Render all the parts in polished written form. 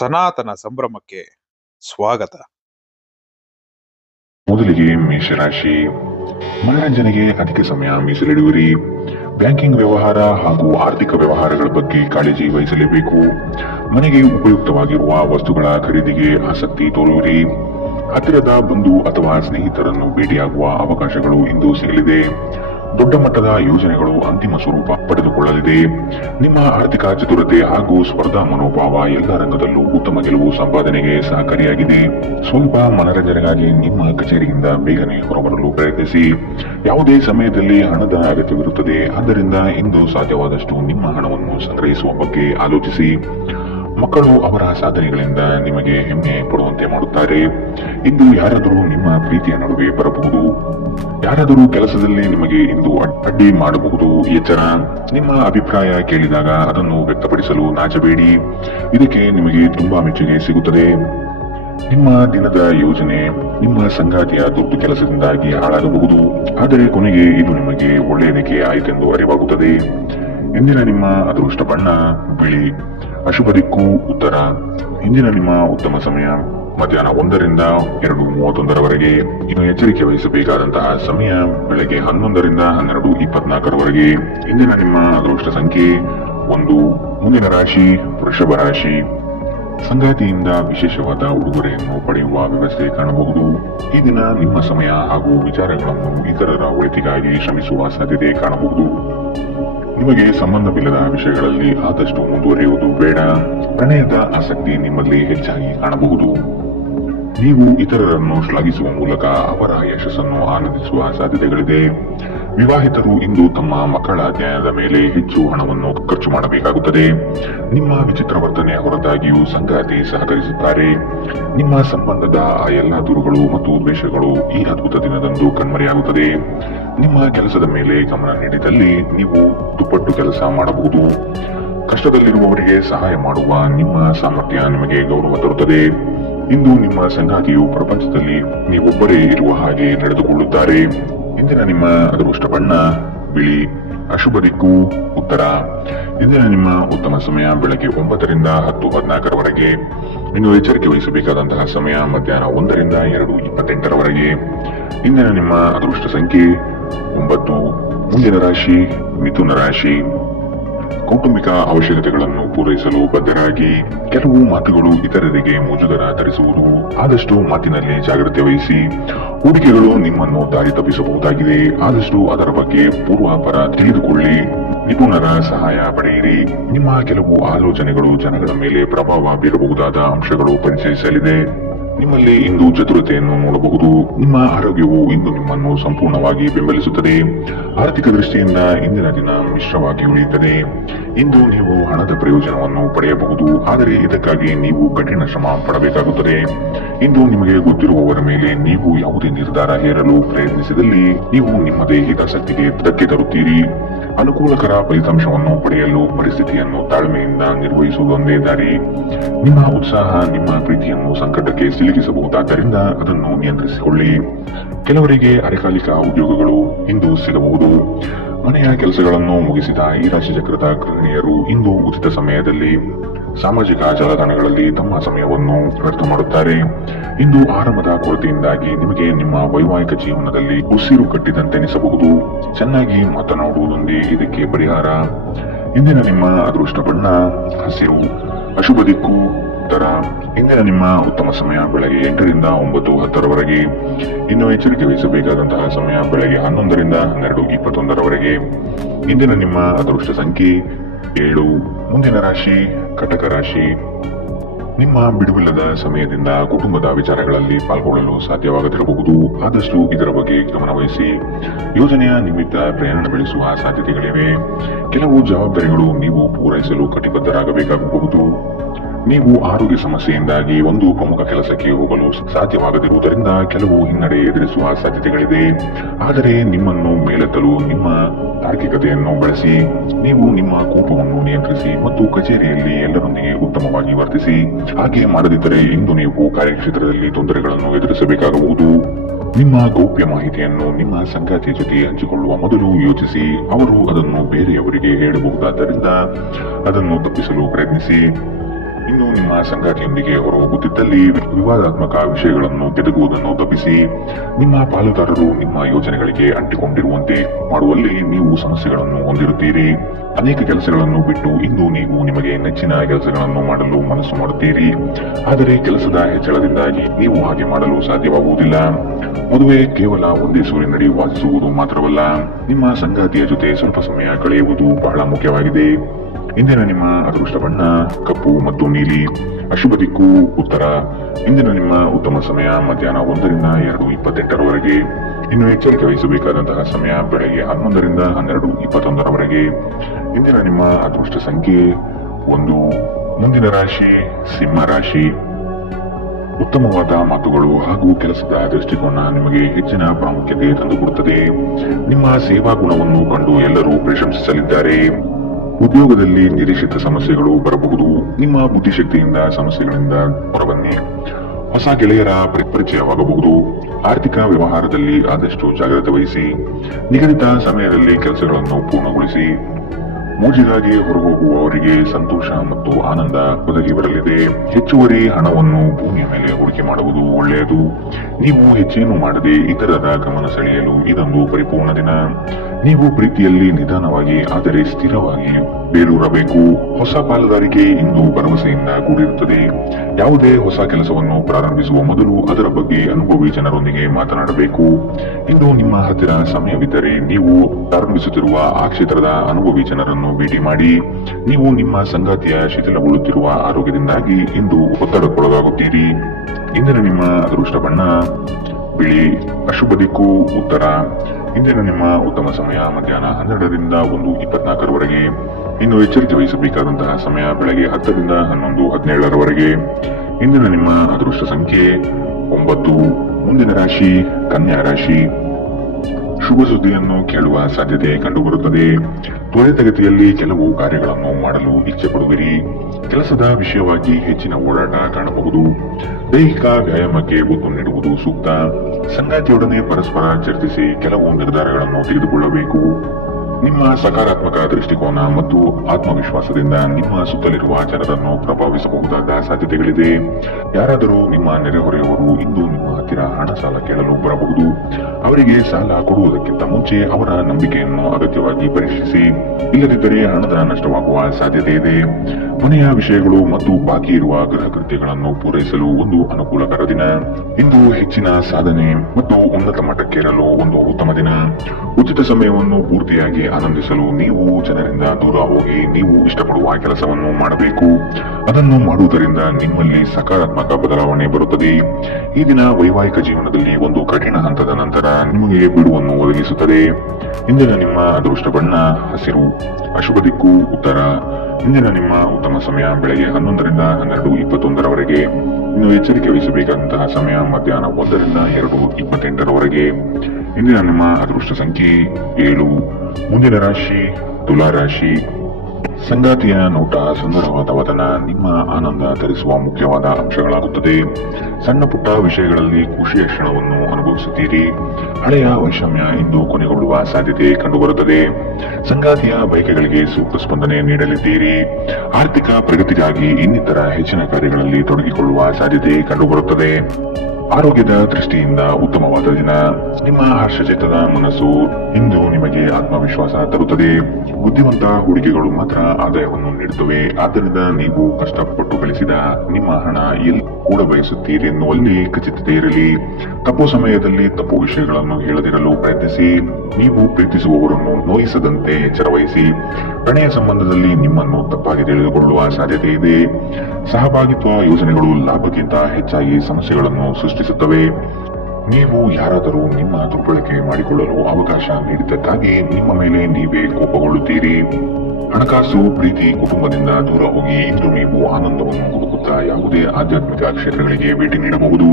ಸನಾತನ ಸಂಭ್ರಮಕ್ಕೆ ಸ್ವಾಗತ. ಮೊದಲಿಗೆ ಮೇಷರಾಶಿ. ಮನರಂಜನೆಗೆ ಅಧಿಕ ಸಮಯ ಮೀಸಲಿಡುವಿರಿ. ಬ್ಯಾಂಕಿಂಗ್ ವ್ಯವಹಾರ ಹಾಗೂ ಆರ್ಥಿಕ ವ್ಯವಹಾರಗಳ ಬಗ್ಗೆ ಕಾಳಜಿ ವಹಿಸಲೇಬೇಕು. ಮನೆಗೆ ಉಪಯುಕ್ತವಾಗಿರುವ ವಸ್ತುಗಳ ಖರೀದಿಗೆ ಆಸಕ್ತಿ ತೋರುವಿರಿ. ಹತ್ತಿರದ ಬಂಧು ಅಥವಾ ಸ್ನೇಹಿತರನ್ನು ಭೇಟಿಯಾಗುವ ಅವಕಾಶಗಳು ಇಂದು ಸಿಗಲಿದೆ. ದೊಡ್ಡ ಮಟ್ಟದ ಯೋಜನೆಗಳು ಅಂತಿಮ ಸ್ವರೂಪ ಪಡೆದುಕೊಳ್ಳಲಿದೆ. ನಿಮ್ಮ ಆರ್ಥಿಕ ಚತುರತೆ ಹಾಗೂ ಸ್ಪರ್ಧಾ ಮನೋಭಾವ ಎಲ್ಲ ರಂಗದಲ್ಲೂ ಉತ್ತಮ ಗೆಲುವು ಸಂಪಾದನೆಗೆ ಸಹಕಾರಿಯಾಗಿದೆ. ಸ್ವಲ್ಪ ಮನರಂಜನೆಗಾಗಿ ನಿಮ್ಮ ಕಚೇರಿಯಿಂದ ಬೇಗನೆ ಹೊರಬರಲು ಪ್ರಯತ್ನಿಸಿ. ಯಾವುದೇ ಸಮಯದಲ್ಲಿ ಹಣದ ಅಗತ್ಯವಿರುತ್ತದೆ. ಆದ್ದರಿಂದ ಇಂದು ಸಾಧ್ಯವಾದಷ್ಟು ನಿಮ್ಮ ಹಣವನ್ನು ಸಂಗ್ರಹಿಸುವ ಬಗ್ಗೆ ಆಲೋಚಿಸಿ. ಮಕ್ಕಳು ಅವರ ಸಾಧನೆಗಳಿಂದ ನಿಮಗೆ ಹೆಮ್ಮೆ ಪಡುವಂತೆ ಮಾಡುತ್ತಾರೆ. ಇಂದು ಯಾರಾದರೂ ನಿಮ್ಮ ಪ್ರೀತಿಯ ನಡುವೆ ಬರಬಹುದು. ಯಾರಾದರೂ ಕೆಲಸದಲ್ಲಿ ನಿಮಗೆ ಇಂದು ಅಡ್ಡಿ ಮಾಡಬಹುದು. ಎಚ್ಚರ. ನಿಮ್ಮ ಅಭಿಪ್ರಾಯ ಕೇಳಿದಾಗ ಅದನ್ನು ವ್ಯಕ್ತಪಡಿಸಲು ನಾಚಬೇಡಿ. ಇದಕ್ಕೆ ನಿಮಗೆ ತುಂಬಾ ಮೆಚ್ಚುಗೆ ಸಿಗುತ್ತದೆ. ನಿಮ್ಮ ದಿನದ ಯೋಜನೆ ನಿಮ್ಮ ಸಂಗಾತಿಯ ದುಡ್ಡು ಕೆಲಸದಿಂದಾಗಿ ಹಾಳಾಗಬಹುದು. ಆದರೆ ಕೊನೆಗೆ ಇದು ನಿಮಗೆ ಒಳ್ಳೆಯದಕ್ಕೆ ಆಯಿತೆಂದು ಅರಿವಾಗುತ್ತದೆ. ಇಂದಿನ ನಿಮ್ಮ ಅದೃಷ್ಟ ಬಣ್ಣ ಬಿಳಿ. ಅಶುಭ ದಿಕ್ಕು ಉತ್ತರ. ಇಂದಿನ ನಿಮ್ಮ ಉತ್ತಮ ಸಮಯ ಮಧ್ಯಾಹ್ನ 1ರಿಂದ 2:31 ಇನ್ನು ಎಚ್ಚರಿಕೆ ವಹಿಸಬೇಕಾದಂತಹ ಸಮಯ ಬೆಳಗ್ಗೆ 11ರಿಂದ 12:24. ಇಂದಿನ ನಿಮ್ಮ ಅದೃಷ್ಟ ಸಂಖ್ಯೆ 1. ಮುಂದಿನ ರಾಶಿ ವೃಷಭ ರಾಶಿ. ಸಂಗಾತಿಯಿಂದ ವಿಶೇಷವಾದ ಉಡುಗೊರೆಯನ್ನು ಪಡೆಯುವ ವ್ಯವಸ್ಥೆ ಕಾಣಬಹುದು. ಈ ದಿನ ನಿಮ್ಮ ಸಮಯ ಹಾಗೂ ವಿಚಾರಗಳನ್ನು ಇತರರ ಒಳಿತಿಗಾಗಿ ಶ್ರಮಿಸುವ ಸಾಧ್ಯತೆ ಕಾಣಬಹುದು. ನಿಮಗೆ ಸಂಬಂಧವಿಲ್ಲದ ವಿಷಯಗಳಲ್ಲಿ ಆದಷ್ಟು ಮುಂದುವರಿಯುವುದು ಬೇಡ. ಪ್ರಣಯದ ಆಸಕ್ತಿ ನಿಮ್ಮಲ್ಲಿ ಹೆಚ್ಚಾಗಿ ಕಾಣಬಹುದು. ನೀವು ಇತರರನ್ನು ಶ್ಲಾಘಿಸುವ ಮೂಲಕ ಅವರ ಯಶಸ್ಸನ್ನು ಆನಂದಿಸುವ ಸಾಧ್ಯತೆಗಳಿದೆ. ವಿವಾಹಿತರು ಇಂದು ತಮ್ಮ ಮಕ್ಕಳ ಅಧ್ಯಯನದ ಮೇಲೆ ಹೆಚ್ಚು ಹಣವನ್ನು ಖರ್ಚು ಮಾಡಬೇಕಾಗುತ್ತದೆ. ನಿಮ್ಮ ವಿಚಿತ್ರ ವರ್ತನೆಯ ಹೊರತಾಗಿಯೂ ಸಂಗಾತಿ ಸಹಕರಿಸುತ್ತಾರೆ. ನಿಮ್ಮ ಸಂಬಂಧದ ಆ ಎಲ್ಲ ದೂರುಗಳು ಮತ್ತು ದ್ವೇಷಗಳು ಈ ಅದ್ಭುತ ದಿನದಂದು ಕಣ್ಮರೆಯಾಗುತ್ತದೆ. ನಿಮ್ಮ ಕೆಲಸದ ಮೇಲೆ ಗಮನ ನೀಡಿದಲ್ಲಿ ನೀವು ದುಪ್ಪಟ್ಟು ಕೆಲಸ ಮಾಡಬಹುದು. ಕಷ್ಟದಲ್ಲಿರುವವರಿಗೆ ಸಹಾಯ ಮಾಡುವ ನಿಮ್ಮ ಸಾಮರ್ಥ್ಯ ನಿಮಗೆ ಗೌರವ ತರುತ್ತದೆ. ಇಂದು ನಿಮ್ಮ ಸಂಗಾತಿಯು ಪ್ರಪಂಚದಲ್ಲಿ ನೀವೊಬ್ಬರೇ ಇರುವ ಹಾಗೆ ನಡೆದುಕೊಳ್ಳುತ್ತಾರೆ. ಇಂದಿನ ನಿಮ್ಮ ಅದೃಷ್ಟ ಬಣ್ಣ ಬಿಳಿ. ಅಶುಭ ದಿಕ್ಕು ಉತ್ತರ. ಇಂದಿನ ನಿಮ್ಮ ಉತ್ತಮ ಸಮಯ ಬೆಳಗ್ಗೆ 9ರಿಂದ 10:14. ಇನ್ನು ಎಚ್ಚರಿಕೆ ವಹಿಸಬೇಕಾದಂತಹ ಸಮಯ ಮಧ್ಯಾಹ್ನ 1ರಿಂದ 2:28. ಇಂದಿನ ನಿಮ್ಮ ಅದೃಷ್ಟ ಸಂಖ್ಯೆ 9. ಮುಂದಿನ ರಾಶಿ ಮಿಥುನ ರಾಶಿ. ಕೌಟುಂಬಿಕ ಅವಶ್ಯಕತೆಗಳನ್ನು ಪೂರೈಸಲು ಬದ್ಧರಾಗಿ. ಕೆಲವು ಮಾತುಗಳು ಇತರರಿಗೆ ಮುಜುಗರ ತರಿಸುವುದು. ಆದಷ್ಟು ಮಾತಿನಲ್ಲಿ ಜಾಗ್ರತೆ ವಹಿಸಿ. ಹೂಡಿಕೆಗಳು ನಿಮ್ಮನ್ನು ದಾರಿ ತಪ್ಪಿಸಬಹುದಾಗಿದೆ. ಆದಷ್ಟು ಅದರ ಬಗ್ಗೆ ಪೂರ್ವಾಪರ ತಿಳಿದುಕೊಳ್ಳಿ. ನಿಪುಣರ ಸಹಾಯ ಪಡೆಯಿರಿ. ನಿಮ್ಮ ಕೆಲವು ಆಲೋಚನೆಗಳು ಜನಗಳ ಮೇಲೆ ಪ್ರಭಾವ ಬೀರಬಹುದಾದ ಅಂಶಗಳು ಪರಿಚಯಿಸಲಿದೆ. ನಿಮ್ಮಲ್ಲಿ ಇಂದು ಚತುರತೆಯನ್ನು ನೋಡಬಹುದು. ನಿಮ್ಮ ಆರೋಗ್ಯವು ಇಂದು ನಿಮ್ಮನ್ನು ಸಂಪೂರ್ಣವಾಗಿ ಬೆಂಬಲಿಸುತ್ತದೆ. ಆರ್ಥಿಕ ದೃಷ್ಟಿಯಿಂದ ಇಂದಿನ ದಿನ ಮಿಶ್ರವಾಗಿ ಉಳಿಯುತ್ತದೆ. ಇಂದು ನೀವು ಹಣದ ಪ್ರಯೋಜನವನ್ನು ಪಡೆಯಬಹುದು. ಆದರೆ ಇದಕ್ಕಾಗಿ ನೀವು ಕಠಿಣ ಶ್ರಮ ಪಡಬೇಕಾಗುತ್ತದೆ. ಇಂದು ನಿಮಗೆ ಗೊತ್ತಿರುವವರ ಮೇಲೆ ನೀವು ಯಾವುದೇ ನಿರ್ಧಾರ ಹೇರಲು ಪ್ರಯತ್ನಿಸಿದಲ್ಲಿ ನೀವು ನಿಮ್ಮದೇ ಹಿತಾಸಕ್ತಿಗೆ ಧಕ್ಕೆ ತರುತ್ತೀರಿ. ಅನುಕೂಲಕರ ಫಲಿತಾಂಶವನ್ನು ಪಡೆಯಲು ಪರಿಸ್ಥಿತಿಯನ್ನು ತಾಳ್ಮೆಯಿಂದ ನಿರ್ವಹಿಸುವುದೊಂದೇ ದಾರಿ. ನಿಮ್ಮ ಉತ್ಸಾಹ ನಿಮ್ಮ ಪ್ರೀತಿಯನ್ನು ಸಂಕಟಕ್ಕೆ ಸಿಲುಕಿಸಬಹುದಾದ್ದರಿಂದ ಅದನ್ನು ನಿಯಂತ್ರಿಸಿಕೊಳ್ಳಿ. ಕೆಲವರಿಗೆ ಅರೆಕಾಲಿಕ ಉದ್ಯೋಗಗಳು ಇಂದು ಸಿಗಬಹುದು. ಮನೆಯ ಕೆಲಸಗಳನ್ನು ಮುಗಿಸಿದ ಈ ರಾಶಿ ಚಕ್ರದ ಗೃಹಿಣಿಯರು ಇಂದು ಉಚಿತ ಸಮಯದಲ್ಲಿ ಸಾಮಾಜಿಕ ಜಾಲತಾಣಗಳಲ್ಲಿ ತಮ್ಮ ಸಮಯವನ್ನು ವ್ಯರ್ಥ ಮಾಡುತ್ತಾರೆ. ಇಂದು ಆರಂಭದ ಕೊರತೆಯಿಂದಾಗಿ ನಿಮಗೆ ನಿಮ್ಮ ವೈವಾಹಿಕ ಜೀವನದಲ್ಲಿ ಉಸಿರು ಕಟ್ಟಿದಂತೆನಿಸಬಹುದು. ಚೆನ್ನಾಗಿ ಮಾತನಾಡುವುದೊಂದೇ ಇದಕ್ಕೆ ಪರಿಹಾರ. ಇಂದಿನ ನಿಮ್ಮ ಅದೃಷ್ಟ ಬಣ್ಣ ಹಸಿರು. ಅಶುಭ ದಿಕ್ಕು ಉತ್ತರ. ಇಂದಿನ ನಿಮ್ಮ ಉತ್ತಮ ಸಮಯ ಬೆಳಗ್ಗೆ 8ರಿಂದ 9:10. ಇನ್ನು ಎಚ್ಚರಿಕೆ ವಹಿಸಬೇಕಾದಂತಹ ಸಮಯ ಬೆಳಗ್ಗೆ 11ರಿಂದ 12:21. ಇಂದಿನ ನಿಮ್ಮ ಅದೃಷ್ಟ ಸಂಖ್ಯೆ 7. ಮುಂದಿನ ರಾಶಿ ಕಟಕ ರಾಶಿ. ನಿಮ್ಮ ಬಿಡುವಿಲ್ಲದ ಸಮಯದಿಂದ ಕುಟುಂಬದ ವಿಚಾರಗಳಲ್ಲಿ ಪಾಲ್ಗೊಳ್ಳಲು ಸಾಧ್ಯವಾಗದಿರಬಹುದು. ಆದಷ್ಟು ಇದರ ಬಗ್ಗೆ ಗಮನವಹಿಸಿ. ಯೋಜನೆಯ ನಿಮಿತ್ತ ಪ್ರಯಾಣ ಬೆಳೆಸುವ ಸಾಧ್ಯತೆಗಳಿವೆ. ಕೆಲವು ಜವಾಬ್ದಾರಿಗಳು ನೀವು ಪೂರೈಸಲು ಕಟಿಬದ್ಧರಾಗಬೇಕಾಗಬಹುದು. ನೀವು ಆರೋಗ್ಯ ಸಮಸ್ಯೆಯಿಂದಾಗಿ ಒಂದು ಪ್ರಮುಖ ಕೆಲಸಕ್ಕೆ ಹೋಗಲು ಸಾಧ್ಯವಾಗದಿರುವುದರಿಂದ ಕೆಲವು ಹಿನ್ನಡೆ ಎದುರಿಸುವ ಸಾಧ್ಯತೆಗಳಿದೆ. ಆದರೆ ನಿಮ್ಮನ್ನು ಮೇಲೆತ್ತಲು ನಿಮ್ಮ ತಾರ್ಕಿಕತೆಯನ್ನು ಬಳಸಿ. ನೀವು ನಿಮ್ಮ ಕೋಪವನ್ನು ನಿಯಂತ್ರಿಸಿ ಮತ್ತು ಕಚೇರಿಯಲ್ಲಿ ಎಲ್ಲರೊಂದಿಗೆ ಉತ್ತಮವಾಗಿ ವರ್ತಿಸಿ. ಹಾಗೆ ಮಾಡದಿದ್ದರೆ ಇಂದು ನೀವು ಕಾರ್ಯಕ್ಷೇತ್ರದಲ್ಲಿ ತೊಂದರೆಗಳನ್ನು ಎದುರಿಸಬೇಕಾಗಬಹುದು. ನಿಮ್ಮ ಗೌಪ್ಯ ಮಾಹಿತಿಯನ್ನು ನಿಮ್ಮ ಸಂಗಾತಿಯ ಜೊತೆ ಹಂಚಿಕೊಳ್ಳುವ ಮೊದಲು ಯೋಚಿಸಿ. ಅವರು ಅದನ್ನು ಬೇರೆಯವರಿಗೆ ಹೇಳಬಹುದಾದ್ದರಿಂದ ಅದನ್ನು ತಪ್ಪಿಸಲು ಪ್ರಯತ್ನಿಸಿ. ಇನ್ನು ನಿಮ್ಮ ಸಂಗಾತಿಯೊಂದಿಗೆ ಹೊರಹೋಗುತ್ತಿದ್ದಲ್ಲಿ ವಿವಾದಾತ್ಮಕ ವಿಷಯಗಳನ್ನು ಕೆದಕುವುದನ್ನು ತಪ್ಪಿಸಿ. ನಿಮ್ಮ ಪಾಲುದಾರರು ನಿಮ್ಮ ಯೋಜನೆಗಳಿಗೆ ಅಂಟಿಕೊಂಡಿರುವಂತೆ ಮಾಡುವಲ್ಲಿ ನೀವು ಸಮಸ್ಯೆಗಳನ್ನು ಹೊಂದಿರುತ್ತೀರಿ. ಅನೇಕ ಕೆಲಸಗಳನ್ನು ಬಿಟ್ಟು ಇಂದು ನೀವು ನಿಮಗೆ ನೆಚ್ಚಿನ ಕೆಲಸಗಳನ್ನು ಮಾಡಲು ಮನಸ್ಸು ಮಾಡುತ್ತೀರಿ. ಆದರೆ ಕೆಲಸದ ಹೆಚ್ಚಳದಿಂದಾಗಿ ನೀವು ಹಾಗೆ ಮಾಡಲು ಸಾಧ್ಯವಾಗುವುದಿಲ್ಲ. ಮದುವೆ ಕೇವಲ ಒಂದೇ ಸೂರಿನಡಿ ವಾಸಿಸುವುದು ಮಾತ್ರವಲ್ಲ, ನಿಮ್ಮ ಸಂಗಾತಿಯ ಜೊತೆ ಸ್ವಲ್ಪ ಸಮಯ ಕಳೆಯುವುದು ಬಹಳ ಮುಖ್ಯವಾಗಿದೆ. ಇಂದಿನ ನಿಮ್ಮ ಅದೃಷ್ಟ ಬಣ್ಣ ಕಪ್ಪು ಮತ್ತು ನೀಲಿ. ಅಶುಭ ದಿಕ್ಕು ಉತ್ತರ. ಇಂದಿನ ನಿಮ್ಮ ಉತ್ತಮ ಸಮಯ ಮಧ್ಯಾಹ್ನ 1ರಿಂದ 2:28ರವರೆಗೆ. ಇನ್ನು ಎಚ್ಚರಿಕೆ ವಹಿಸಬೇಕಾದಂತಹ ಸಮಯ ಬೆಳಗ್ಗೆ 11ರಿಂದ 12:21ರವರೆಗೆ. ಇಂದಿನ ನಿಮ್ಮ ಅದೃಷ್ಟ ಸಂಖ್ಯೆ 1. ಮುಂದಿನ ರಾಶಿ ಸಿಂಹ ರಾಶಿ. ಉತ್ತಮವಾದ ಮಾತುಗಳು ಹಾಗೂ ಕೆಲಸದ ದೃಷ್ಟಿಕೋನ ನಿಮಗೆ ಹೆಚ್ಚಿನ ಪ್ರಾಮುಖ್ಯತೆ ತಂದುಕೊಡುತ್ತದೆ. ನಿಮ್ಮ ಸೇವಾ ಗುಣವನ್ನು ಕಂಡು ಎಲ್ಲರೂ ಪ್ರಶಂಸಿಸಲಿದ್ದಾರೆ. ಉದ್ಯೋಗದಲ್ಲಿ ನಿರೀಕ್ಷಿತ ಸಮಸ್ಯೆಗಳು ಬರಬಹುದು. ನಿಮ್ಮ ಬುದ್ಧಿಶಕ್ತಿಯಿಂದ ಸಮಸ್ಯೆಗಳಿಂದ ಹೊರಬನ್ನಿ. ಹೊಸ ಗೆಳೆಯರ ಪರಿಚಯವಾಗಬಹುದು. ಆರ್ಥಿಕ ವ್ಯವಹಾರದಲ್ಲಿ ಆದಷ್ಟು ಜಾಗ್ರತೆ ವಹಿಸಿ. ನಿಗದಿತ ಸಮಯದಲ್ಲಿ ಕೆಲಸಗಳನ್ನು ಪೂರ್ಣಗೊಳಿಸಿ. ಮೋಜಿಗಾಗಿ ಹೊರಹೋಗುವವರಿಗೆ ಸಂತೋಷ ಮತ್ತು ಆನಂದ ಒದಗಿ ಬರಲಿದೆ. ಹೆಚ್ಚುವರಿ ಹಣವನ್ನು ಭೂಮಿಯ ಮೇಲೆ ಹೂಡಿಕೆ ಮಾಡುವುದು ಒಳ್ಳೆಯದು. ನೀವು ಹೆಚ್ಚೇನು ಮಾಡದೆ ಇತರರ ಗಮನ ಸೆಳೆಯಲು ಇದೊಂದು ಪರಿಪೂರ್ಣ ದಿನ. ನೀವು ಪ್ರೀತಿಯಲ್ಲಿ ನಿಧಾನವಾಗಿ ಆದರೆ ಸ್ಥಿರವಾಗಿ ಬೇರೂರಬೇಕು. ಹೊಸ ಪಾಲುದಾರಿಕೆ ಇಂದು ಭರವಸೆಯಿಂದ ಕೂಡಿರುತ್ತದೆ. ಯಾವುದೇ ಹೊಸ ಕೆಲಸವನ್ನು ಪ್ರಾರಂಭಿಸುವ ಮೊದಲು ಅದರ ಬಗ್ಗೆ ಅನುಭವಿ ಜನರೊಂದಿಗೆ ಮಾತನಾಡಬೇಕು. ಇಂದು ನಿಮ್ಮ ಹತ್ತಿರ ಸಮಯವಿದ್ದರೆ ನೀವು ಪ್ರಾರಂಭಿಸುತ್ತಿರುವ ಆ ಕ್ಷೇತ್ರದ ಅನುಭವಿ ಜನರನ್ನು ಭೇಟಿ ಮಾಡಿ. ನೀವು ನಿಮ್ಮ ಸಂಗಾತಿಯ ಶಿಥಿಲಗೊಳ್ಳುತ್ತಿರುವ ಆರೋಗ್ಯದಿಂದಾಗಿ ಇಂದು ಒತ್ತಡಕ್ಕೊಳಗಾಗುತ್ತೀರಿ. ಇಂದಿನ ನಿಮ್ಮ ಅದೃಷ್ಟ ಬಣ್ಣ ಬಿಳಿ. ಅಶುಭ ದಿಕ್ಕು ಉತ್ತರ. ಇಂದಿನ ನಿಮ್ಮ ಉತ್ತಮ ಸಮಯ ಮಧ್ಯಾಹ್ನ 12ರಿಂದ 1:24ರವರೆಗೆ. ಇನ್ನು ಎಚ್ಚರಿಕೆ ವಹಿಸಬೇಕಾದಂತಹ ಸಮಯ ಬೆಳಗ್ಗೆ 10ರಿಂದ 11:17ರವರೆಗೆ. ಇಂದಿನ ನಿಮ್ಮ ಅದೃಷ್ಟ ಸಂಖ್ಯೆ 9. ಮುಂದಿನ ರಾಶಿ ಕನ್ಯಾ ರಾಶಿ. ಶುಭ ಸುದ್ದಿಯನ್ನು ಕೇಳುವ ಸಾಧ್ಯತೆ ಕಂಡುಬರುತ್ತದೆ. ತ್ವರಿತಗತಿಯಲ್ಲಿ ಕೆಲವು ಕಾರ್ಯಗಳನ್ನು ಮಾಡಲು ಇಚ್ಛೆ ಪಡುವಿರಿ. ಕೆಲಸದ ವಿಷಯವಾಗಿ ಹೆಚ್ಚಿನ ಓಡಾಟ ಕಾಣಬಹುದು. ದೈಹಿಕ ವ್ಯಾಯಾಮಕ್ಕೆ ಒತ್ತು ನೀಡುವುದು ಸೂಕ್ತ. ಸಂಗಾತಿಯೊಡನೆ ಪರಸ್ಪರ ಚರ್ಚಿಸಿ ಕೆಲವು ನಿರ್ಧಾರಗಳನ್ನು ತೆಗೆದುಕೊಳ್ಳಬೇಕು. ನಿಮ್ಮ ಸಕಾರಾತ್ಮಕ ದೃಷ್ಟಿಕೋನ ಮತ್ತು ಆತ್ಮವಿಶ್ವಾಸದಿಂದ ನಿಮ್ಮ ಸುತ್ತಲಿರುವ ಜನರನ್ನು ಪ್ರಭಾವಿಸಬಹುದಾದ ಸಾಧ್ಯತೆಗಳಿದೆ. ಯಾರಾದರೂ ನಿಮ್ಮ ನೆರೆಹೊರೆಯವರು ಇಂದು ನಿಮ್ಮ ಹತ್ತಿರ ಹಣ ಸಾಲ ಕೇಳಲು ಬರಬಹುದು. ಅವರಿಗೆ ಸಾಲ ಕೊಡುವುದಕ್ಕಿಂತ ಮುಂಚೆ ಅವರ ನಂಬಿಕೆಯನ್ನು ಅಗತ್ಯವಾಗಿ ಪರೀಕ್ಷಿಸಿ. ಇಲ್ಲದಿದ್ದರೆ ಹಣದ ನಷ್ಟವಾಗುವ ಸಾಧ್ಯತೆ ಇದೆ. ಮನೆಯ ವಿಷಯಗಳು ಮತ್ತು ಬಾಕಿ ಇರುವ ಗೃಹ ಕೃತ್ಯಗಳನ್ನು ಪೂರೈಸಲು ಒಂದು ಅನುಕೂಲಕರ ದಿನ. ಇಂದು ಹೆಚ್ಚಿನ ಸಾಧನೆ ಮತ್ತು ಉನ್ನತ ಮಟ್ಟಕ್ಕೇರಲು ಒಂದು ಉತ್ತಮ ದಿನ. ಉಚಿತ ಸಮಯವನ್ನು ಪೂರ್ತಿಯಾಗಿ ಆನಂದಿಸಲು ನೀವು ಜನರಿಂದ ದೂರ ಹೋಗಿ ನೀವು ಇಷ್ಟಪಡುವ ಕೆಲಸವನ್ನು ಮಾಡಬೇಕು. ಅದನ್ನು ಮಾಡುವುದರಿಂದ ನಿಮ್ಮಲ್ಲಿ ಸಕಾರಾತ್ಮಕ ಬದಲಾವಣೆ ಬರುತ್ತದೆ. ಈ ದಿನ ವೈವಾಹಿಕ ಜೀವನದಲ್ಲಿ ಒಂದು ಕಠಿಣ ಹಂತದ ನಂತರ ನಿಮಗೆ ಬಿಡುವನ್ನು ಒದಗಿಸುತ್ತದೆ. ಇಂದಿನ ನಿಮ್ಮ ಅದೃಷ್ಟ ಬಣ್ಣ ಹಸಿರು. ಅಶುಭ ದಿಕ್ಕು ಉತ್ತರ. ಇಂದಿನ ನಿಮ್ಮ ಉತ್ತಮ ಸಮಯ ಬೆಳಗ್ಗೆ 11ರಿಂದ 12:21ರವರೆಗೆ. ಇನ್ನು ಎಚ್ಚರಿಕೆ ವಹಿಸಬೇಕಾದಂತಹ ಸಮಯ ಮಧ್ಯಾಹ್ನ 1ರಿಂದ 2:28ರವರೆಗೆ. ಇಂದಿನ ನಿಮ್ಮ ಅದೃಷ್ಟ ಸಂಖ್ಯೆ 7. ಮುಂದಿನ ರಾಶಿ ತುಲಾ ರಾಶಿ. ಸಂಗಾತಿಯ ನೋಟ ಸುಂದರವಾದ ವದನ ನಿಮ್ಮ ಆನಂದ ತರಿಸುವ ಮುಖ್ಯವಾದ ಅಂಶಗಳಾಗುತ್ತದೆ. ಸಣ್ಣ ಪುಟ್ಟ ವಿಷಯಗಳಲ್ಲಿ ಖುಷಿಯ ಕ್ಷಣವನ್ನು ಅನುಭವಿಸುತ್ತೀರಿ. ಹಳೆಯ ವೈಷಮ್ಯ ಇಂದು ಕೊನೆಗೊಳ್ಳುವ ಸಾಧ್ಯತೆ ಕಂಡುಬರುತ್ತದೆ. ಸಂಗಾತಿಯ ಬಯಕೆಗಳಿಗೆ ಸೂಕ್ತ ಸ್ಪಂದನೆ ನೀಡಲಿದ್ದೀರಿ. ಆರ್ಥಿಕ ಪ್ರಗತಿಗಾಗಿ ಇನ್ನಿತರ ಹೆಚ್ಚಿನ ಕಾರ್ಯಗಳಲ್ಲಿ ತೊಡಗಿಕೊಳ್ಳುವ ಸಾಧ್ಯತೆ ಕಂಡುಬರುತ್ತದೆ. ಆರೋಗ್ಯದ ದೃಷ್ಟಿಯಿಂದ ಉತ್ತಮವಾದ ದಿನ. ನಿಮ್ಮ ಹರ್ಷಚಿತ್ತದ ಮನಸ್ಸು ಇಂದು ನಿಮಗೆ ಆತ್ಮವಿಶ್ವಾಸ ತರುತ್ತದೆ. ಬುದ್ಧಿವಂತ ಹೂಡಿಕೆಗಳು ಮಾತ್ರ ಆದಾಯವನ್ನು ನೀಡುತ್ತವೆ. ಆದ್ದರಿಂದ ನೀವು ಕಷ್ಟಪಟ್ಟು ಗಳಿಸಿದ ನಿಮ್ಮ ಹಣ ಎಲ್ಲಿ ಕೂಡ ಬಯಸುತ್ತೀರಿ ಎನ್ನುವಲ್ಲಿ ಖಚಿತತೆ ಇರಲಿ. ತಪ್ಪು ಸಮಯದಲ್ಲಿ ತಪ್ಪು ವಿಷಯಗಳನ್ನು ಹೇಳದಿರಲು ಪ್ರಯತ್ನಿಸಿ. ನೀವು ಪ್ರೀತಿಸುವವರನ್ನು ನೋಯಿಸದಂತೆ ಎಚ್ಚರವಹಿಸಿ. ಪ್ರಣಯ ಸಂಬಂಧದಲ್ಲಿ ನಿಮ್ಮನ್ನು ತಪ್ಪಾಗಿ ತಿಳಿದುಕೊಳ್ಳುವ ಸಾಧ್ಯತೆ ಇದೆ. ಸಹಭಾಗಿತ್ವ ಯೋಜನೆಗಳು ಲಾಭಕ್ಕಿಂತ ಹೆಚ್ಚಾಗಿ ಸಮಸ್ಯೆಗಳನ್ನು ಸೃಷ್ಟಿಸುತ್ತವೆ. ನೀವು ಯಾರಾದರೂ ನಿಮ್ಮ ದುರ್ಬಳಕೆ ಮಾಡಿಕೊಳ್ಳಲು ಅವಕಾಶ ನೀಡಿದ್ದಕ್ಕಾಗಿ ನಿಮ್ಮ ಮೇಲೆ ನೀವೇ ಕೋಪಗೊಳ್ಳುತ್ತೀರಿ. ಹಣಕಾಸು ಪ್ರೀತಿ ಕುಟುಂಬದಿಂದ ದೂರ ಹೋಗಿ ಇಂದು ನೀವು ಆನಂದವನ್ನು ಹುಡುಕುತ್ತಾ ಯಾವುದೇ ಆಧ್ಯಾತ್ಮಿಕ ಕ್ಷೇತ್ರಗಳಿಗೆ ಭೇಟಿ ನೀಡಬಹುದು.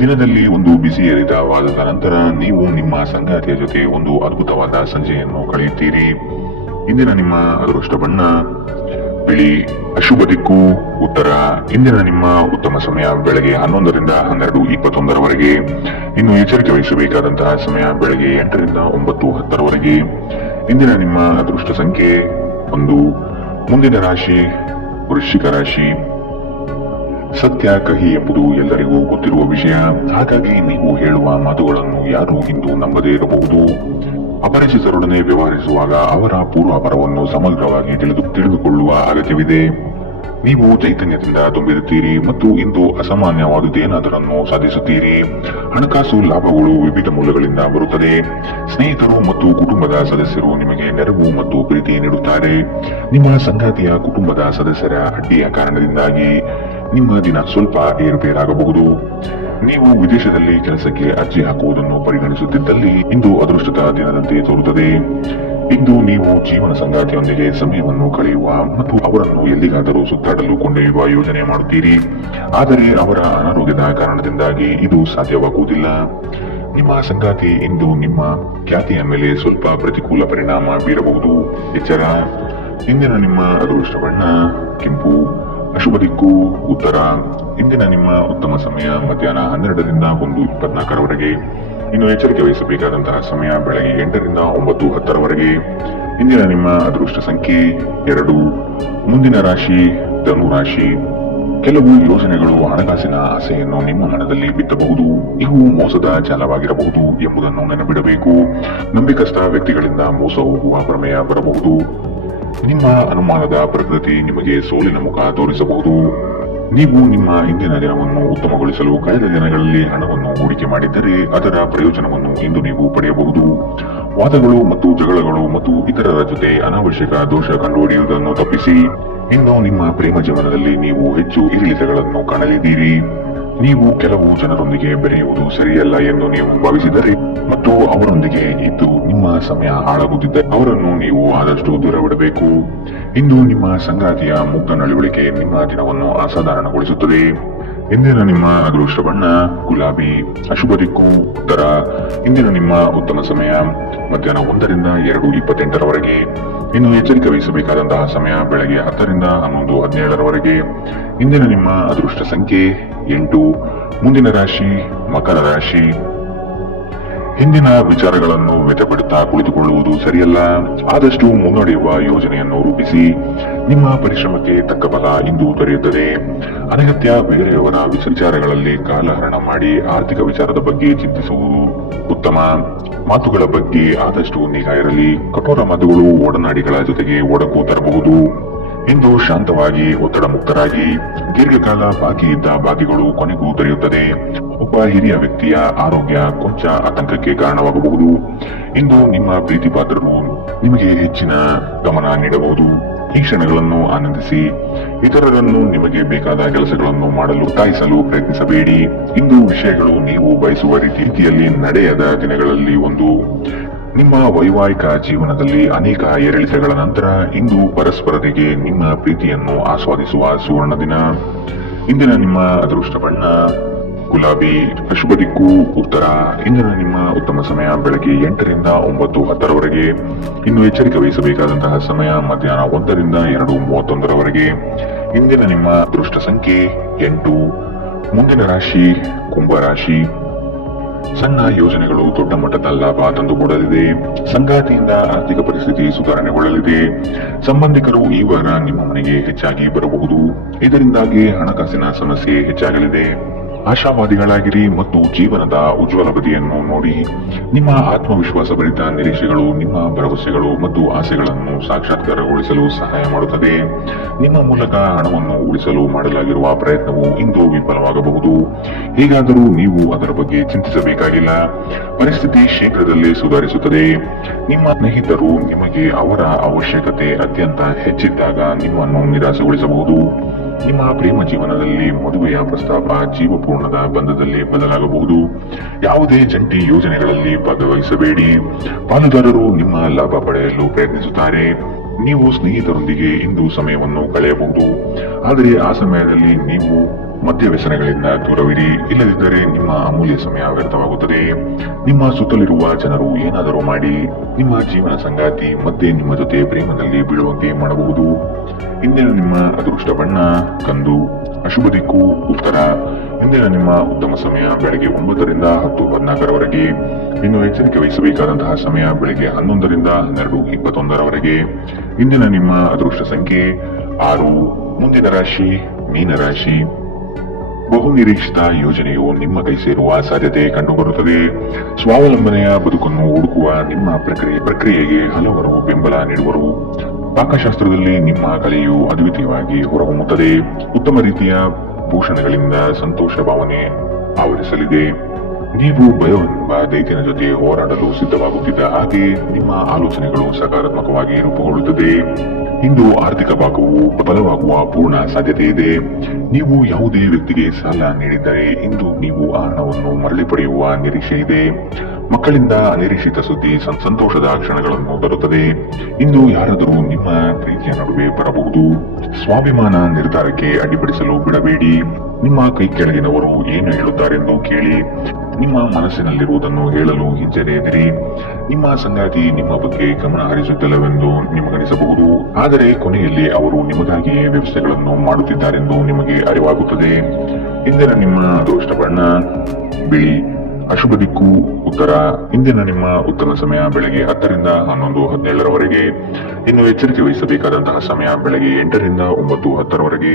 ದಿನದಲ್ಲಿ ಒಂದು ಬಿಸಿ ಏರಿದ ವಾದದ ನಂತರ ನೀವು ನಿಮ್ಮ ಸಂಗಾತಿಯ ಜೊತೆ ಒಂದು ಅದ್ಭುತವಾದ ಸಂಜೆಯನ್ನು ಕಳೆಯುತ್ತೀರಿ. ಇಂದಿನ ನಿಮ್ಮ ಅದೃಷ್ಟ ಬಣ್ಣ ಬಿಳಿ. ಅಶುಭ ದಿಕ್ಕು ಉತ್ತರ. ಇಂದಿನ ನಿಮ್ಮ ಉತ್ತಮ ಸಮಯ ಬೆಳಗ್ಗೆ 11ರಿಂದ 12:21ರವರೆಗೆ. ಇನ್ನು ಎಚ್ಚರಿಕೆ ವಹಿಸಬೇಕಾದಂತಹ ಸಮಯ ಬೆಳಗ್ಗೆ 8ರಿಂದ 9:10ರವರೆಗೆ. ಇಂದಿನ ನಿಮ್ಮ ಅದೃಷ್ಟ ಸಂಖ್ಯೆ 1. ಮುಂದಿನ ರಾಶಿ ವೃಶ್ಚಿಕ ರಾಶಿ. ಸತ್ಯ ಕಹಿ ಎಂಬುದು ಎಲ್ಲರಿಗೂ ಗೊತ್ತಿರುವ ವಿಷಯ. ಹಾಗಾಗಿ ನೀವು ಹೇಳುವ ಮಾತುಗಳನ್ನು ಯಾರು ಇಂದು ನಂಬದೇ ಇರಬಹುದು. ಅಪರಿಚಿತರೊಡನೆ ವ್ಯವಹರಿಸುವಾಗ ಅವರ ಪೂರ್ವಾಪರವನ್ನು ಸಮಗ್ರವಾಗಿ ತಿಳಿದುಕೊಳ್ಳುವ ಅಗತ್ಯವಿದೆ. ನೀವು ಚೈತನ್ಯದಿಂದ ತುಂಬಿರುತ್ತೀರಿ ಮತ್ತು ಇಂದು ಅಸಾಮಾನ್ಯವಾದುದೇನಾದರನ್ನು ಸಾಧಿಸುತ್ತೀರಿ. ಹಣಕಾಸು ಲಾಭಗಳು ವಿವಿಧ ಮೂಲಗಳಿಂದ ಬರುತ್ತದೆ. ಸ್ನೇಹಿತರು ಮತ್ತು ಕುಟುಂಬದ ಸದಸ್ಯರು ನಿಮಗೆ ನೆರವು ಮತ್ತು ಪ್ರೀತಿ ನೀಡುತ್ತಾರೆ. ನಿಮ್ಮ ಸಂಗಾತಿಯ ಕುಟುಂಬದ ಸದಸ್ಯರ ಅಡ್ಡಿಯ ಕಾರಣದಿಂದಾಗಿ ನಿಮ್ಮ ದಿನ ಸ್ವಲ್ಪ ಏರುಪೇರಾಗಬಹುದು. ನೀವು ವಿದೇಶದಲ್ಲಿ ಕೆಲಸಕ್ಕೆ ಅರ್ಜಿ ಹಾಕುವುದನ್ನು ಪರಿಗಣಿಸುತ್ತಿದ್ದಲ್ಲಿ ಇಂದು ಅದೃಷ್ಟದ ದಿನದಂತೆ ತೋರುತ್ತದೆ. ಇಂದು ನೀವು ಜೀವನ ಸಂಗಾತಿಯೊಂದಿಗೆ ಸಮಯವನ್ನು ಕಳೆಯುವ ಮತ್ತು ಅವರನ್ನು ಎಲ್ಲಿಗಾದರೂ ಸುತ್ತಾಡಲು ಕೊಂಡೊಯ್ಯುವ ಯೋಜನೆ ಮಾಡುತ್ತೀರಿ. ಆದರೆ ಅವರ ಅನಾರೋಗ್ಯದ ಕಾರಣದಿಂದಾಗಿ ಇದು ಸಾಧ್ಯವಾಗುವುದಿಲ್ಲ. ನಿಮ್ಮ ಸಂಗಾತಿ ಇಂದು ನಿಮ್ಮ ಖ್ಯಾತಿಯ ಮೇಲೆ ಸ್ವಲ್ಪ ಪ್ರತಿಕೂಲ ಪರಿಣಾಮ ಬೀರಬಹುದು. ಎಚ್ಚರ. ಇಂದಿನ ನಿಮ್ಮ ಅದೃಷ್ಟ ಬಣ್ಣ ಕೆಂಪು. ಅಶುಭ ದಿಕ್ಕು ಉತ್ತರ. ಇಂದಿನ ನಿಮ್ಮ ಉತ್ತಮ ಸಮಯ ಮಧ್ಯಾಹ್ನ 12ರಿಂದ 1:24 ಇನ್ನು ಎಚ್ಚರಿಕೆ ವಹಿಸಬೇಕಾದಂತಹ ಸಮಯ ಬೆಳಗ್ಗೆ 8ರಿಂದ 9:10 ಇಂದಿನ ನಿಮ್ಮ ಅದೃಷ್ಟ ಸಂಖ್ಯೆ 2. ಮುಂದಿನ ರಾಶಿ ಧನು ರಾಶಿ. ಕೆಲವು ಯೋಜನೆಗಳು ಹಣಕಾಸಿನ ಆಸೆಯನ್ನು ನಿಮ್ಮ ಮನದಲ್ಲಿ ಬಿತ್ತಬಹುದು. ಇವು ಮೋಸದ ಜಾಲವಾಗಿರಬಹುದು ಎಂಬುದನ್ನು ನೆನಪಿಡಬೇಕು. ನಂಬಿಕಸ್ಥ ವ್ಯಕ್ತಿಗಳಿಂದ ಮೋಸ ಹೋಗುವ ಪ್ರಮೇಯ ಬರಬಹುದು. ನಿಮ್ಮ ಅನುಮಾನದ ಪ್ರಕೃತಿ ನಿಮಗೆ ಸೋಲಿನ ಮುಖ ತೋರಿಸಬಹುದು. ನೀವು ನಿಮ್ಮ ಇಂದಿನ ದಿನವನ್ನು ಉತ್ತಮಗೊಳಿಸಲು ಕಳೆದ ದಿನಗಳಲ್ಲಿ ಹಣವನ್ನು ಹೂಡಿಕೆ ಮಾಡಿದ್ದರೆ ಅದರ ಪ್ರಯೋಜನವನ್ನು ಇಂದು ನೀವು ಪಡೆಯಬಹುದು. ವಾದಗಳು ಮತ್ತು ಜಗಳಗಳು ಮತ್ತು ಇತರರ ಜೊತೆ ಅನಾವಶ್ಯಕ ದೋಷ ಕಂಡುಹಿಡಿಯುವುದನ್ನು ತಪ್ಪಿಸಿ. ಇನ್ನು ನಿಮ್ಮ ಪ್ರೇಮ ಜೀವನದಲ್ಲಿ ನೀವು ಹೆಚ್ಚು ಇರಿಳಿತಗಳನ್ನು ಕಾಣಲಿದ್ದೀರಿ. ನೀವು ಕೆಲವು ಜನರೊಂದಿಗೆ ಬೆರೆಯುವುದು ಸರಿಯಲ್ಲ ಎಂದು ನೀವು ಭಾವಿಸಿದರೆ ಮತ್ತು ಅವರೊಂದಿಗೆ ಇದ್ದು ನಿಮ್ಮ ಸಮಯ ಹಾಳಾಗುತ್ತಿದ್ದರೆ ಅವರನ್ನು ನೀವು ಆದಷ್ಟು ದೂರವಿಡಬೇಕು. ಇಂದು ನಿಮ್ಮ ಸಂಗಾತಿಯ ಮುಗ್ಧ ನಡವಳಿಕೆ ನಿಮ್ಮ ದಿನವನ್ನು ಅಸಾಧಾರಣಗೊಳಿಸುತ್ತದೆ. ಇಂದಿನ ನಿಮ್ಮ ಅದೃಷ್ಟ ಬಣ್ಣ ಗುಲಾಬಿ. ಅಶುಭ ದಿಕ್ಕು ಉತ್ತರ. ಇಂದಿನ ನಿಮ್ಮ ಉತ್ತಮ ಸಮಯ ಮಧ್ಯಾಹ್ನ 1ರಿಂದ 2:28 ಇನ್ನು ಎಚ್ಚರಿಕೆ ವಹಿಸಬೇಕಾದಂತಹ ಸಮಯ ಬೆಳಗ್ಗೆ 10ರಿಂದ 11:17 ಇಂದಿನ ನಿಮ್ಮ ಅದೃಷ್ಟ ಸಂಖ್ಯೆ 8. ಮುಂದಿನ ರಾಶಿ ಮಕರ ರಾಶಿ. ಹಿಂದಿನ ವಿಚಾರಗಳನ್ನು ವ್ಯಥಪಡುತ್ತಾ ಕುಳಿತುಕೊಳ್ಳುವುದು ಸರಿಯಲ್ಲ. ಆದಷ್ಟು ಮುನ್ನಡೆಯುವ ಯೋಜನೆಯನ್ನು ರೂಪಿಸಿ. ನಿಮ್ಮ ಪರಿಶ್ರಮಕ್ಕೆ ತಕ್ಕ ಫಲ ಇಂದು ದೊರೆಯುತ್ತದೆ. ಅನಗತ್ಯ ಬೇರೆಯವರ ವಿಚಾರಗಳಲ್ಲಿ ಕಾಲಹರಣ ಮಾಡಿ ಆರ್ಥಿಕ ವಿಚಾರದ ಬಗ್ಗೆ ಚಿಂತಿಸುವುದು ಉತ್ತಮ. ಮಾತುಗಳ ಬಗ್ಗೆ ಆದಷ್ಟು ನಿಗಾ ಇರಲಿ. ಕಠೋರ ಮಾತುಗಳು ಒಡನಾಡಿಗಳ ಜೊತೆಗೆ ಒಡಕು ತರಬಹುದು. ಇಂದು ಶಾಂತವಾಗಿ ಒತ್ತಡ ಮುಕ್ತರಾಗಿ. ದೀರ್ಘಕಾಲ ಬಾಕಿ ಇದ್ದ ಬಾಕಿಗಳು ಕೊನೆಗೂ ದೊರೆಯುತ್ತದೆ. ಒಬ್ಬ ಹಿರಿಯ ವ್ಯಕ್ತಿಯ ಆರೋಗ್ಯ ಕೊಂಚ ಆತಂಕಕ್ಕೆ ಕಾರಣವಾಗಬಹುದು. ಇಂದು ನಿಮ್ಮ ಪ್ರೀತಿ ಪಾತ್ರರು ನಿಮಗೆ ಹೆಚ್ಚಿನ ಗಮನ ನೀಡಬಹುದು. ಈ ಕ್ಷಣಗಳನ್ನು ಆನಂದಿಸಿ. ಇತರರನ್ನು ನಿಮಗೆ ಬೇಕಾದ ಕೆಲಸಗಳನ್ನು ಮಾಡಲು ಒತ್ತಾಯಿಸಲು ಪ್ರಯತ್ನಿಸಬೇಡಿ. ಇಂದು ವಿಷಯಗಳು ನೀವು ಬಯಸುವ ರೀತಿಯಲ್ಲಿ ನಡೆಯದ ದಿನಗಳಲ್ಲಿ ಒಂದು. ನಿಮ್ಮ ವೈವಾಹಿಕ ಜೀವನದಲ್ಲಿ ಅನೇಕ ಏರಿಳಿತಗಳ ನಂತರ ಇಂದು ಪರಸ್ಪರರಿಗೆ ನಿಮ್ಮ ಪ್ರೀತಿಯನ್ನು ಆಸ್ವಾದಿಸುವ ಸುವರ್ಣ ದಿನ. ಇಂದಿನ ನಿಮ್ಮ ಅದೃಷ್ಟ ಬಣ್ಣ ಗುಲಾಬಿ. ಅಶುಭ ದಿಕ್ಕು ಉತ್ತರ. ಇಂದಿನ ನಿಮ್ಮ ಉತ್ತಮ ಸಮಯ ಬೆಳಗ್ಗೆ 8ರಿಂದ 9:10 ಇನ್ನು ಎಚ್ಚರಿಕೆ ವಹಿಸಬೇಕಾದಂತಹ ಸಮಯ ಮಧ್ಯಾಹ್ನ 1ರಿಂದ 2:31 ಇಂದಿನ ನಿಮ್ಮ ಅದೃಷ್ಟ ಸಂಖ್ಯೆ 8. ಮುಂದಿನ ರಾಶಿ ಕುಂಭರಾಶಿ. ಸಣ್ಣ ಯೋಜನೆಗಳು ದೊಡ್ಡ ಮಟ್ಟದ ಲಾಭ ತಂದುಕೊಡಲಿದೆ. ಸಂಗಾತಿಯಿಂದ ಆರ್ಥಿಕ ಪರಿಸ್ಥಿತಿ ಸುಧಾರಣೆಗೊಳ್ಳಲಿದೆ. ಸಂಬಂಧಿಕರು ಈ ವಾರ ನಿಮ್ಮ ಮನೆಗೆ ಹೆಚ್ಚಾಗಿ ಬರಬಹುದು. ಇದರಿಂದಾಗಿ ಹಣಕಾಸಿನ ಸಮಸ್ಯೆ ಹೆಚ್ಚಾಗಲಿದೆ. ಆಶಾವಾದಿಗಳಾಗಿರಿ ಮತ್ತು ಜೀವನದ ಉಜ್ವಲ ಬದಿಯನ್ನು ನೋಡಿ. ನಿಮ್ಮ ಆತ್ಮವಿಶ್ವಾಸ ಭರಿತ ನಿರೀಕ್ಷೆಗಳು ನಿಮ್ಮ ಭರವಸೆಗಳು ಮತ್ತು ಆಸೆಗಳನ್ನು ಸಾಕ್ಷಾತ್ಕಾರಗೊಳಿಸಲು ಸಹಾಯ ಮಾಡುತ್ತದೆ. ನಿಮ್ಮ ಮೂಲಕ ಹಣವನ್ನು ಉಳಿಸಲು ಮಾಡಲಾಗಿರುವ ಪ್ರಯತ್ನವು ಇಂದು ವಿಫಲವಾಗಬಹುದು. ಹೇಗಾದರೂ ನೀವು ಅದರ ಬಗ್ಗೆ ಚಿಂತಿಸಬೇಕಾಗಿಲ್ಲ. ಪರಿಸ್ಥಿತಿ ಶೀಘ್ರದಲ್ಲೇ ಸುಧಾರಿಸುತ್ತದೆ. ನಿಮ್ಮ ಸ್ನೇಹಿತರು ನಿಮಗೆ ಅವರ ಅವಶ್ಯಕತೆ ಅತ್ಯಂತ ಹೆಚ್ಚಿದ್ದಾಗ ನಿಮ್ಮನ್ನು ನಿರಾಸೆಗೊಳಿಸಬಹುದು. ನಿಮ್ಮ ಪ್ರೇಮ ಜೀವನದಲ್ಲಿ ಮದುವೆಯ ಪ್ರಸ್ತಾಪ ಜೀವಪೂರ್ಣದ ಬಂಧದಲ್ಲಿ ಬದಲಾಗಬಹುದು. ಯಾವುದೇ ಜಂಟಿ ಯೋಜನೆಗಳಲ್ಲಿ ಭಾಗವಹಿಸಬೇಡಿ. ಪಾಲುದಾರರು ನಿಮ್ಮ ಲಾಭ ಪಡೆಯಲು ಪ್ರಯತ್ನಿಸುತ್ತಾರೆ. ನೀವು ಸ್ನೇಹಿತರೊಂದಿಗೆ ಇಂದು ಸಮಯವನ್ನು ಕಳೆಯಬಹುದು. ಆದರೆ ಆ ಸಮಯದಲ್ಲಿ ನೀವು ಮದ್ಯ ವ್ಯಸನಗಳಿಂದ ದೂರವಿರಿ. ಇಲ್ಲದಿದ್ದರೆ ನಿಮ್ಮ ಅಮೂಲ್ಯ ಸಮಯ ವ್ಯರ್ಥವಾಗುತ್ತದೆ. ನಿಮ್ಮ ಸುತ್ತಲಿರುವ ಜನರು ಏನಾದರೂ ಮಾಡಿ ನಿಮ್ಮ ಜೀವನ ಸಂಗಾತಿ ಮತ್ತೆ ನಿಮ್ಮ ಜೊತೆ ಪ್ರೇಮದಲ್ಲಿ ಬೀಳುವಂತೆ ಮಾಡಬಹುದು. ಇಂದಿನ ನಿಮ್ಮ ಅದೃಷ್ಟ ಬಣ್ಣ ಕಂದು. ಅಶುಭ ದಿಕ್ಕು ಉತ್ತರ. ಇಂದಿನ ನಿಮ್ಮ ಉತ್ತಮ ಸಮಯ ಬೆಳಗ್ಗೆ 9ರಿಂದ 10:14 ಇನ್ನು ಎಚ್ಚರಿಕೆ ವಹಿಸಬೇಕಾದಂತಹ ಸಮಯ ಬೆಳಗ್ಗೆ 11ರಿಂದ 12:21 ಇಂದಿನ ನಿಮ್ಮ ಅದೃಷ್ಟ ಸಂಖ್ಯೆ 6. ಮುಂದಿನ ರಾಶಿ ಮೀನರಾಶಿ. ಬಹುನಿರೀಕ್ಷಿತ ಯೋಜನೆಯು ನಿಮ್ಮ ಕೈ ಸೇರುವ ಸಾಧ್ಯತೆ ಕಂಡುಬರುತ್ತದೆ. ಸ್ವಾವಲಂಬನೆಯ ಬದುಕನ್ನು ಹುಡುಕುವ ನಿಮ್ಮ ಪ್ರಕ್ರಿಯೆಗೆ ಹಲವರು ಬೆಂಬಲ ನೀಡುವರು. ಪಾಕಶಾಸ್ತ್ರದಲ್ಲಿ ನಿಮ್ಮ ಕಲೆಯು ಅದ್ವಿತೀಯವಾಗಿ ಹೊರಹೊಮ್ಮುತ್ತದೆ. ಉತ್ತಮ ರೀತಿಯ ಭೂಷಣಗಳಿಂದ ಸಂತೋಷ ಭಾವನೆ ಆವರಿಸಲಿದೆ. ನೀವು ಭಯವೆಂಬ ದೈತ್ಯನ ಜೊತೆ ಹೋರಾಡಲು ಸಿದ್ಧವಾಗುತ್ತಿದ್ದ ಹಾಗೆ ನಿಮ್ಮ ಆಲೋಚನೆಗಳು ಸಕಾರಾತ್ಮಕವಾಗಿ ರೂಪುಗೊಳ್ಳುತ್ತದೆ. ಇಂದು ಆರ್ಥಿಕ ಭಾಗವು ಬಲವಾಗುವ ಪೂರ್ಣ ಸಾಧ್ಯತೆ ಇದೆ. ನೀವು ಯಾವುದೇ ವ್ಯಕ್ತಿಗೆ ಸಾಲ ನೀಡಿದ್ದರೆ ಇಂದು ನೀವು ಆ ಹಣವನ್ನು ಮರಳಿ ಪಡೆಯುವ ನಿರೀಕ್ಷೆ ಇದೆ. ಮಕ್ಕಳಿಂದ ಅನಿರೀಕ್ಷಿತ ಸುದ್ದಿ ಸಂತೋಷದ ಕ್ಷಣಗಳನ್ನು ತರುತ್ತದೆ. ಇಂದು ಯಾರಾದರೂ ನಿಮ್ಮ ಪ್ರೀತಿಯ ನಡುವೆ ಬರಬಹುದು. ಸ್ವಾಭಿಮಾನ ನಿರ್ಧಾರಕ್ಕೆ ಅಡ್ಡಿಪಡಿಸಲು ಬಿಡಬೇಡಿ. ನಿಮ್ಮ ಕೈ ಕೆಳಗಿನವರು ಏನು ಹೇಳುತ್ತಾರೆಂದು ಕೇಳಿ. ನಿಮ್ಮ ಮನಸ್ಸಿನಲ್ಲಿರುವುದನ್ನು ಹೇಳಲು ಹಿಂಜರಿಯದಿರಿ. ನಿಮ್ಮ ಸಂಗಾತಿ ನಿಮ್ಮ ಬಗ್ಗೆ ಗಮನ ಹರಿಸುತ್ತಿಲ್ಲವೆಂದು ನಿಮಗನಿಸಬಹುದು, ಆದರೆ ಕೊನೆಯಲ್ಲಿ ಅವರು ನಿಮಗಾಗಿಯೇ ವ್ಯವಸ್ಥೆಗಳನ್ನು ಮಾಡುತ್ತಿದ್ದಾರೆಂದು ನಿಮಗೆ ಅರಿವಾಗುತ್ತದೆ. ಇಂದಿನ ನಿಮ್ಮ ಅದೃಷ್ಟ ಬಣ್ಣ ಬಿಳಿ. ಅಶುಭ ದಿಕ್ಕು ಉತ್ತರ. ಇಂದಿನ ನಿಮ್ಮ ಉತ್ತಮ ಸಮಯ ಬೆಳಗ್ಗೆ 10 ರಿಂದ 11:17 ರವರೆಗೆ. ಇನ್ನು ಎಚ್ಚರಿಕೆ ವಹಿಸಬೇಕಾದಂತಹ ಸಮಯ ಬೆಳಗ್ಗೆ 8 ರಿಂದ 9:10 ರವರೆಗೆ.